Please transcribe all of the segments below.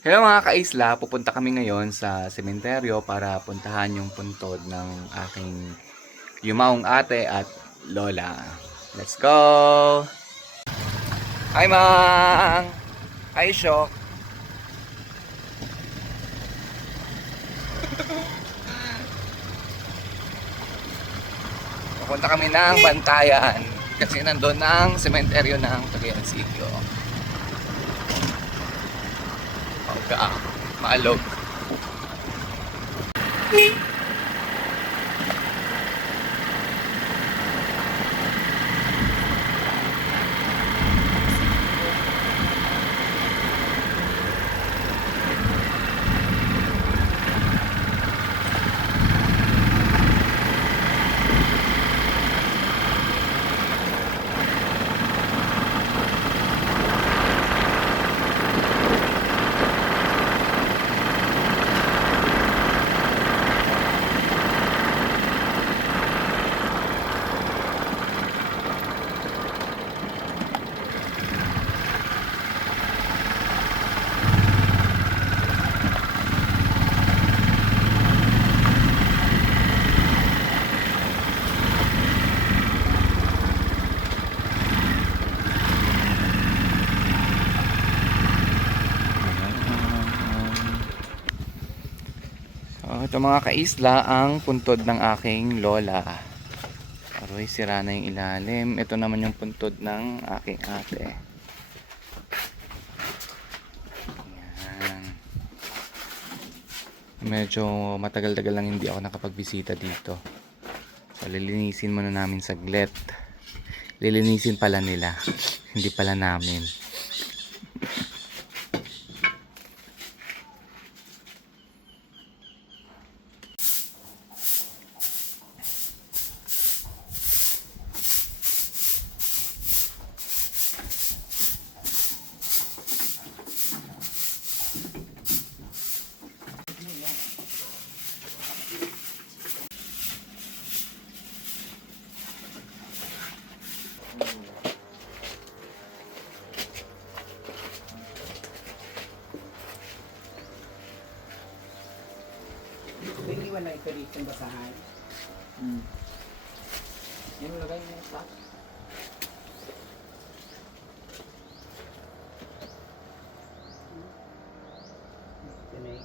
Hello mga kaisla, pupunta kami ngayon sa sementeryo para puntahan yung puntod ng aking yumaong ate at lola. Let's go! Hi Mang! Hi Shok! Pupunta kami ng Bantayan kasi nandun ang sementeryo ng Cagayan City. Pagka maalog. Ito mga kaisla ang puntod ng aking lola. Aroy, sira na yung ilalim. Ito naman yung puntod ng aking ate. Yan. Medyo matagal-tagal lang hindi ako nakapagbisita dito. So lilinisin muna namin saglit. Lilinisin pala nila. Hindi pala namin. Iniwan na ito dito yung basahan. Yan mo lagay mo yung stock. Pinay.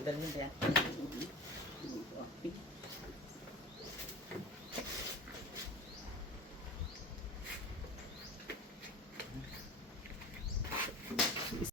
Dalhin yan.